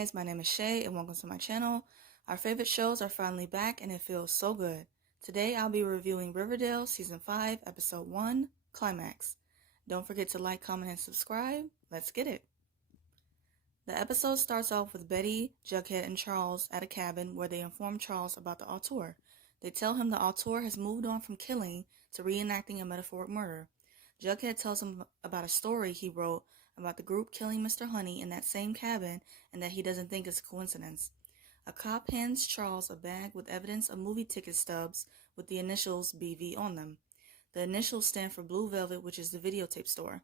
guys, my name is Shay and welcome to my channel. Our favorite shows are finally back and it feels so good. Today I'll be reviewing Riverdale Season 5, Episode 1, Climax. Don't forget to like, comment, and subscribe. Let's get it. The episode starts off with Betty, Jughead, and Charles at a cabin where they inform Charles about the auteur. They tell him the auteur has moved on from killing to reenacting a metaphoric murder. Jughead tells him about a story he wrote about the group killing Mr. Honey in that same cabin and that he doesn't think it's a coincidence. A cop hands Charles a bag with evidence of movie ticket stubs with the initials BV on them. The initials stand for Blue Velvet, which is the videotape store.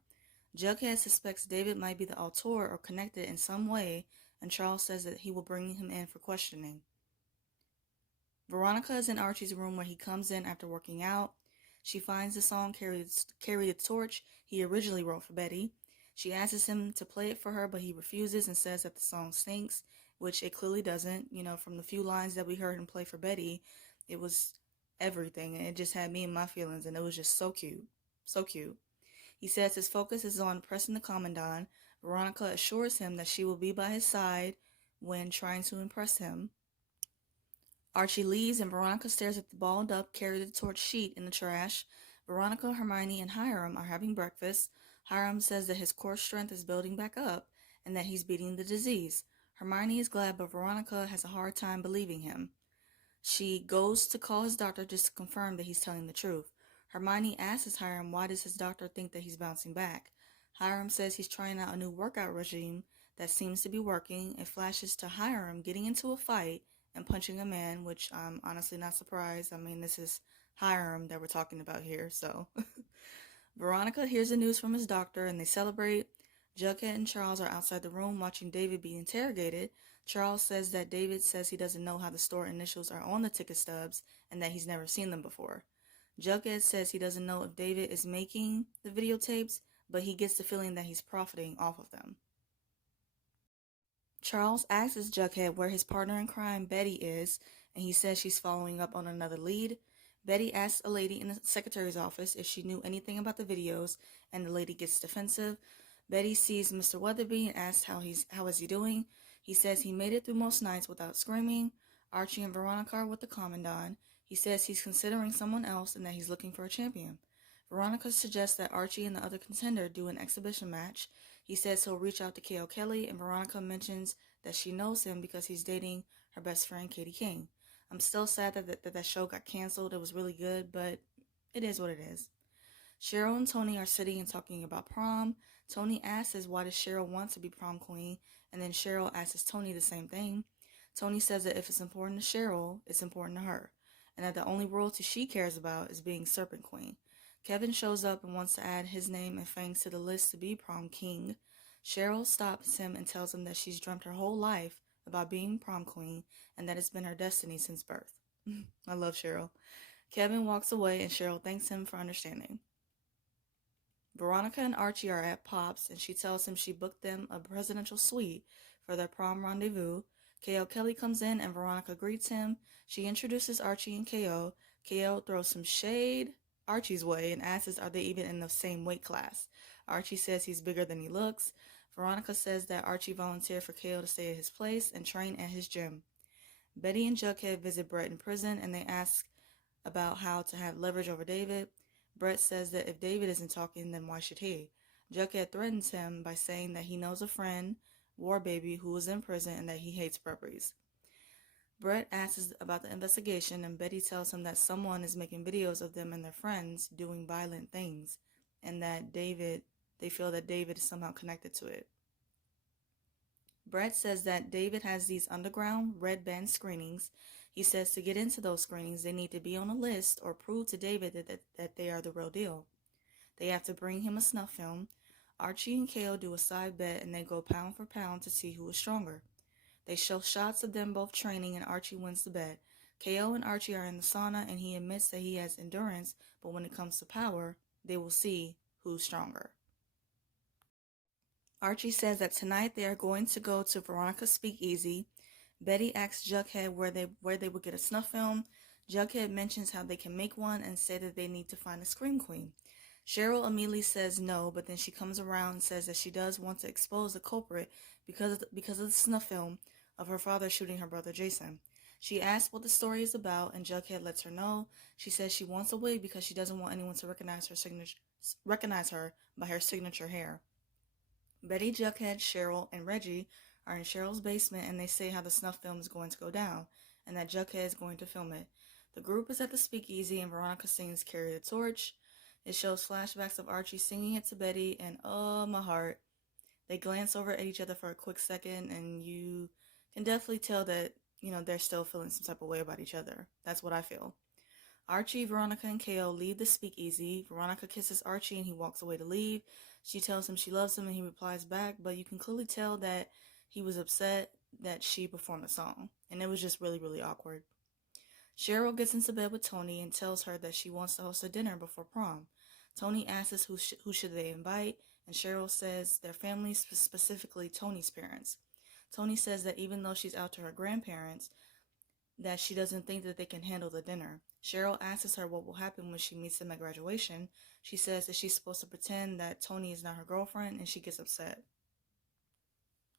Jughead suspects David might be the auteur or connected in some way, and Charles says that he will bring him in for questioning. Veronica is in Archie's room where he comes in after working out. She finds the song Carry the Torch he originally wrote for Betty. She asks him to play it for her, but he refuses and says that the song stinks, which it clearly doesn't. You know, from the few lines that we heard him play for Betty, it was everything, and it just had me in my feelings, and it was just so cute. So cute. He says his focus is on pressing the Commandant. Veronica assures him that she will be by his side when trying to impress him. Archie leaves and Veronica stares at the balled up Carry the Torch sheet in the trash. Veronica, Hermione, and Hiram are having breakfast. Hiram says that his core strength is building back up and that he's beating the disease. Hermione is glad, but Veronica has a hard time believing him. She goes to call his doctor just to confirm that he's telling the truth. Hermione asks Hiram why does his doctor think that he's bouncing back. Hiram says he's trying out a new workout regime that seems to be working. It flashes to Hiram getting into a fight and punching a man, which I'm honestly not surprised. I mean, this is Hiram that we're talking about here, so. Veronica hears the news from his doctor and they celebrate. Jughead and Charles are outside the room watching David be interrogated. Charles says that David says he doesn't know how the store initials are on the ticket stubs and that he's never seen them before. Jughead says he doesn't know if David is making the videotapes, but he gets the feeling that he's profiting off of them. Charles asks Jughead where his partner in crime, Betty, is, and he says she's following up on another lead. Betty asks a lady in the secretary's office if she knew anything about the videos, and the lady gets defensive. Betty sees Mr. Weatherby and asks how is he doing. He says he made it through most nights without screaming. Archie and Veronica are with the Commandant. He says he's considering someone else and that he's looking for a champion. Veronica suggests that Archie and the other contender do an exhibition match. He says he'll reach out to K.O. Kelly, and Veronica mentions that she knows him because he's dating her best friend, Katie King. I'm still sad that show got canceled. It was really good, but it is what it is. Cheryl and Tony are sitting and talking about prom. Tony asks why does Cheryl want to be prom queen, and then Cheryl asks Tony the same thing. Tony says that if it's important to Cheryl, it's important to her, and that the only royalty she cares about is being Serpent Queen. Kevin shows up and wants to add his name and Fangs to the list to be prom king. Cheryl stops him and tells him that she's dreamt her whole life about being prom queen and that it's been her destiny since birth. I love Cheryl. Kevin walks away and Cheryl thanks him for understanding. Veronica and Archie are at Pop's and she tells him she booked them a presidential suite for their prom rendezvous. K.O. Kelly comes in and Veronica greets him. She introduces Archie and K.O. K.O. throws some shade Archie's way and asks are they even in the same weight class. Archie says he's bigger than he looks. Veronica says that Archie volunteered for K.O. to stay at his place and train at his gym. Betty and Jughead visit Brett in prison and they ask about how to have leverage over David. Brett says that if David isn't talking, then why should he? Jughead threatens him by saying that he knows a friend, War Baby, who was in prison and that he hates preppies. Brett asks about the investigation and Betty tells him that someone is making videos of them and their friends doing violent things and that they feel that David is somehow connected to it. Brett says that David has these underground red band screenings. He says to get into those screenings, they need to be on a list or prove to David that they are the real deal. They have to bring him a snuff film. Archie and K.O. do a side bet and they go pound for pound to see who is stronger. They show shots of them both training and Archie wins the bet. K.O. and Archie are in the sauna and he admits that he has endurance, but when it comes to power, they will see who's stronger. Archie says that tonight they are going to go to Veronica's speakeasy. Betty asks Jughead where they would get a snuff film. Jughead mentions how they can make one and say that they need to find a scream queen. Cheryl immediately says no, but then she comes around and says that she does want to expose the culprit because of the snuff film of her father shooting her brother Jason. She asks what the story is about, and Jughead lets her know. She says she wants a wig because she doesn't want anyone to recognize her by her signature hair. Betty, Jughead, Cheryl, and Reggie are in Cheryl's basement, and they say how the snuff film is going to go down, and that Jughead is going to film it. The group is at the speakeasy, and Veronica sings Carry the Torch. It shows flashbacks of Archie singing it to Betty, and oh, my heart. They glance over at each other for a quick second, and you can definitely tell that, they're still feeling some type of way about each other. That's what I feel. Archie, Veronica, and KO leave the speakeasy. Veronica kisses Archie and he walks away to leave. She tells him she loves him and he replies back, but you can clearly tell that he was upset that she performed the song. And it was just really, really awkward. Cheryl gets into bed with Tony and tells her that she wants to host a dinner before prom. Tony asks who should they invite, and Cheryl says their families, specifically Tony's parents. Tony says that even though she's out to her grandparents, that she doesn't think that they can handle the dinner. Cheryl asks her what will happen when she meets them at graduation. She says that she's supposed to pretend that Tony is not her girlfriend, and she gets upset.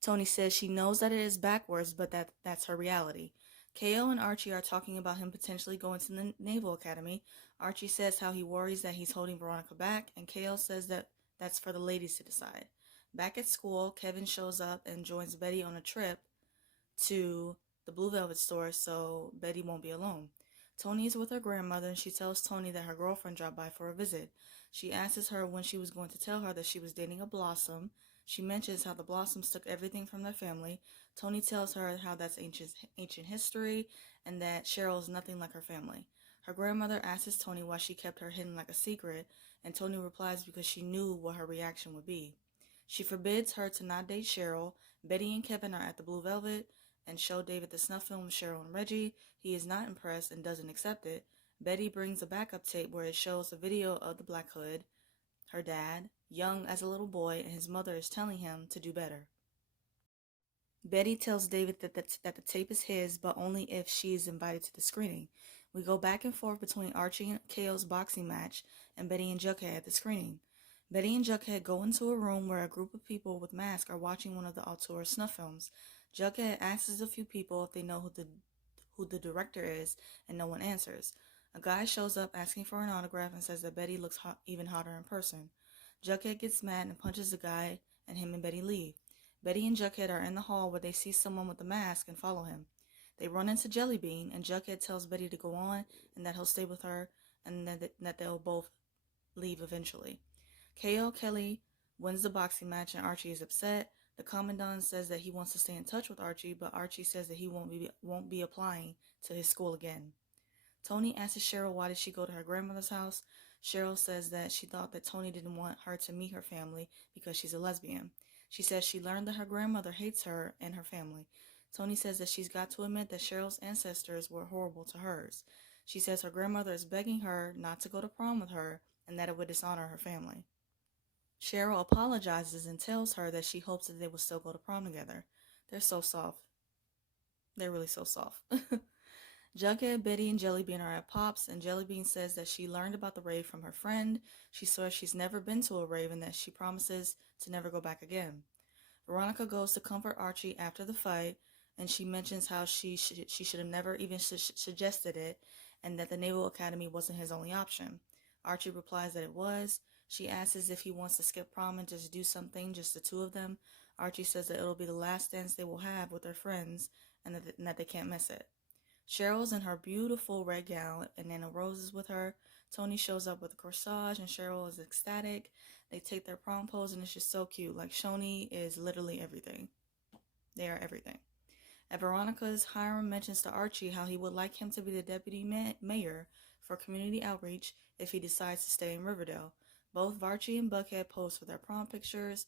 Tony says she knows that it is backwards, but that's her reality. KO and Archie are talking about him potentially going to the Naval Academy. Archie says how he worries that he's holding Veronica back, and KO says that that's for the ladies to decide. Back at school, Kevin shows up and joins Betty on a trip to the Blue Velvet store so Betty won't be alone. Tony is with her grandmother, and she tells Tony that her girlfriend dropped by for a visit. She asks her when she was going to tell her that she was dating a Blossom. She mentions how the Blossoms took everything from their family. Tony tells her how that's ancient history and that Cheryl is nothing like her family. Her grandmother asks Tony why she kept her hidden like a secret, and Tony replies because she knew what her reaction would be. She forbids her to not date Cheryl. Betty and Kevin are at the Blue Velvet and show David the snuff film of Cheryl and Reggie. He is not impressed and doesn't accept it. Betty brings a backup tape where it shows a video of the Black Hood, her dad, young as a little boy, and his mother is telling him to do better. Betty tells David that the tape is his, but only if she is invited to the screening. We go back and forth between Archie and KO's boxing match and Betty and Jughead at the screening. Betty and Jughead go into a room where a group of people with masks are watching one of the auteur snuff films. Jughead asks a few people if they know who the director is, and no one answers. A guy shows up asking for an autograph and says that Betty looks even hotter in person. Jughead gets mad and punches the guy, and him and Betty leave. Betty and Jughead are in the hall where they see someone with a mask and follow him. They run into Jellybean, and Jughead tells Betty to go on and that he'll stay with her and that they'll both leave eventually. KO Kelly wins the boxing match and Archie is upset. The Commandant says that he wants to stay in touch with Archie, but Archie says that he won't be applying to his school again. Tony asks Cheryl why did she go to her grandmother's house. Cheryl says that she thought that Tony didn't want her to meet her family because she's a lesbian. She says she learned that her grandmother hates her and her family. Tony says that she's got to admit that Cheryl's ancestors were horrible to hers. She says her grandmother is begging her not to go to prom with her and that it would dishonor her family. Cheryl apologizes and tells her that she hopes that they will still go to prom together. They're so soft. They're really so soft. Jughead, Betty, and Jellybean are at Pop's, and Jellybean says that she learned about the rave from her friend. She swears she's never been to a rave and that she promises to never go back again. Veronica goes to comfort Archie after the fight, and she mentions how she should have never even suggested it, and that the Naval Academy wasn't his only option. Archie replies that it was. She asks if he wants to skip prom and just do something, just the two of them. Archie says that it'll be the last dance they will have with their friends, and that they can't miss it. Cheryl's in her beautiful red gown, and Nana Rose is with her. Tony shows up with a corsage, and Cheryl is ecstatic. They take their prom pose, and it's just so cute. Like, Shoni is literally everything. They are everything. At Veronica's, Hiram mentions to Archie how he would like him to be the deputy mayor for community outreach if he decides to stay in Riverdale. Both VARCHIE and Buckhead pose for their prom pictures.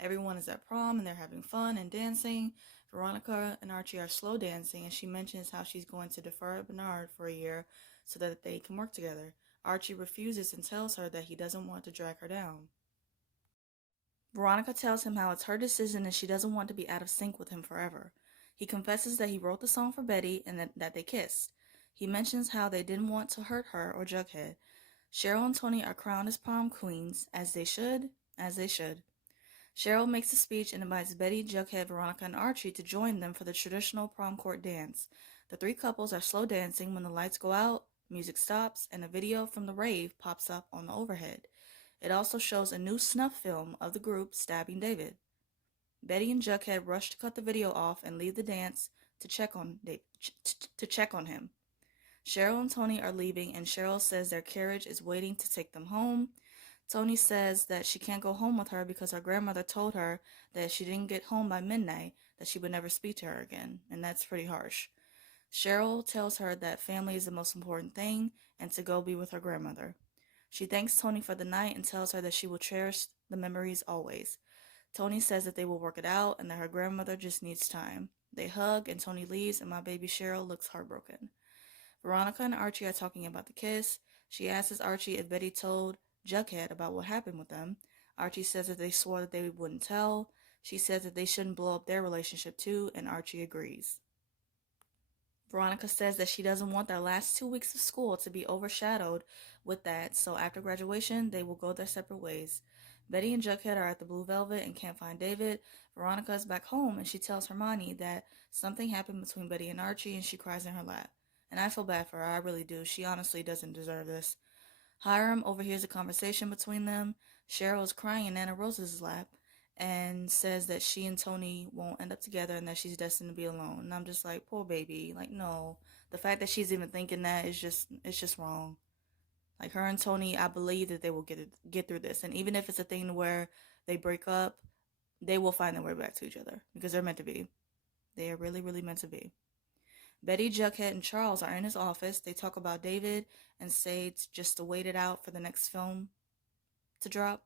Everyone is at prom, and they're having fun and dancing. Veronica and Archie are slow dancing, and she mentions how she's going to defer at Bernard for a year so that they can work together. Archie refuses and tells her that he doesn't want to drag her down. Veronica tells him how it's her decision and she doesn't want to be out of sync with him forever. He confesses that he wrote the song for Betty and that they kissed. He mentions how they didn't want to hurt her or Jughead. Cheryl and Tony are crowned as prom queens, as they should, as they should. Cheryl makes a speech and invites Betty, Jughead, Veronica, and Archie to join them for the traditional prom court dance. The three couples are slow dancing when the lights go out, music stops, and a video from the rave pops up on the overhead. It also shows a new snuff film of the group stabbing David. Betty and Jughead rush to cut the video off and leave the dance to check on him. Cheryl and Tony are leaving, and Cheryl says their carriage is waiting to take them home. Tony says that she can't go home with her because her grandmother told her that if she didn't get home by midnight, that she would never speak to her again, and that's pretty harsh. Cheryl tells her that family is the most important thing and to go be with her grandmother. She thanks Tony for the night and tells her that she will cherish the memories always. Tony says that they will work it out and that her grandmother just needs time. They hug and Tony leaves and my baby Cheryl looks heartbroken. Veronica and Archie are talking about the kiss. She asks Archie if Betty told Jughead about what happened with them. Archie says that they swore that they wouldn't tell. She says that they shouldn't blow up their relationship too, and Archie agrees. Veronica says that she doesn't want their last 2 weeks of school to be overshadowed with that, so after graduation, they will go their separate ways. Betty and Jughead are at the Blue Velvet and can't find David. Veronica is back home and she tells Hermione that something happened between Betty and Archie and she cries in her lap. And I feel bad for her, I really do. She honestly doesn't deserve this. Hiram overhears a conversation between them. Cheryl is crying in Nana Rose's lap and says that she and Tony won't end up together and that she's destined to be alone. And I'm just like, poor baby. Like, no. The fact that she's even thinking that is just wrong. Like, her and Tony, I believe that they will get through this. And even if it's a thing where they break up, they will find their way back to each other because they're meant to be. They are really, really meant to be. Betty, Jughead, and Charles are in his office. They talk about David and say just to wait it out for the next film to drop.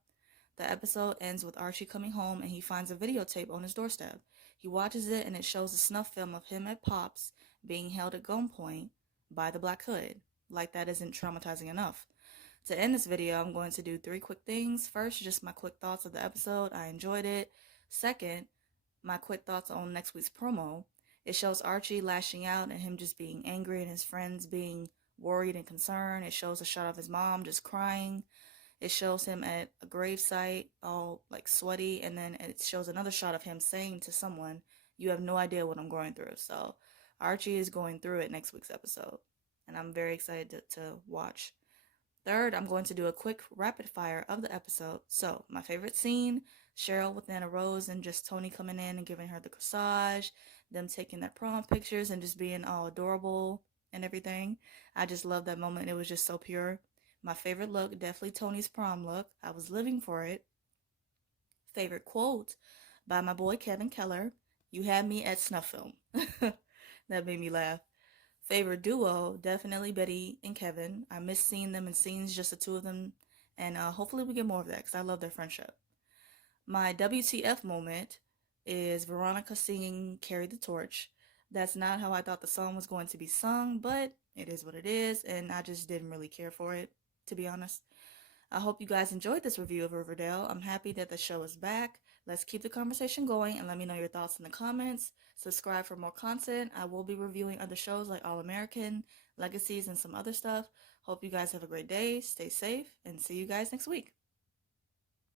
The episode ends with Archie coming home and he finds a videotape on his doorstep. He watches it and it shows a snuff film of him at Pops being held at gunpoint by the Black Hood. Like that isn't traumatizing enough. To end this video, I'm going to do 3 quick things. First, just my quick thoughts of the episode. I enjoyed it. Second, my quick thoughts on next week's promo. It shows Archie lashing out and him just being angry and his friends being worried and concerned. It shows a shot of his mom just crying. It shows him at a gravesite all like sweaty, and then it shows another shot of him saying to someone, "You have no idea what I'm going through." So Archie is going through it next week's episode, and I'm very excited to watch. Third, I'm going to do a quick rapid fire of the episode. So, my favorite scene, Cheryl with Nana Rose and just Tony coming in and giving her the corsage, them taking their prom pictures and just being all adorable and everything. I just love that moment. It was just so pure. My favorite look, definitely Tony's prom look. I was living for it. Favorite quote by my boy Kevin Keller, "You had me at snuff film." That made me laugh. Favorite duo, definitely Betty and Kevin. I miss seeing them in scenes, just the two of them. And hopefully we get more of that because I love their friendship. My WTF moment is Veronica singing Carry the Torch. That's not how I thought the song was going to be sung, but it is what it is. And I just didn't really care for it, to be honest. I hope you guys enjoyed this review of Riverdale. I'm happy that the show is back. Let's keep the conversation going and let me know your thoughts in the comments. Subscribe for more content. I will be reviewing other shows like All American, Legacies, and some other stuff. Hope you guys have a great day. Stay safe and see you guys next week.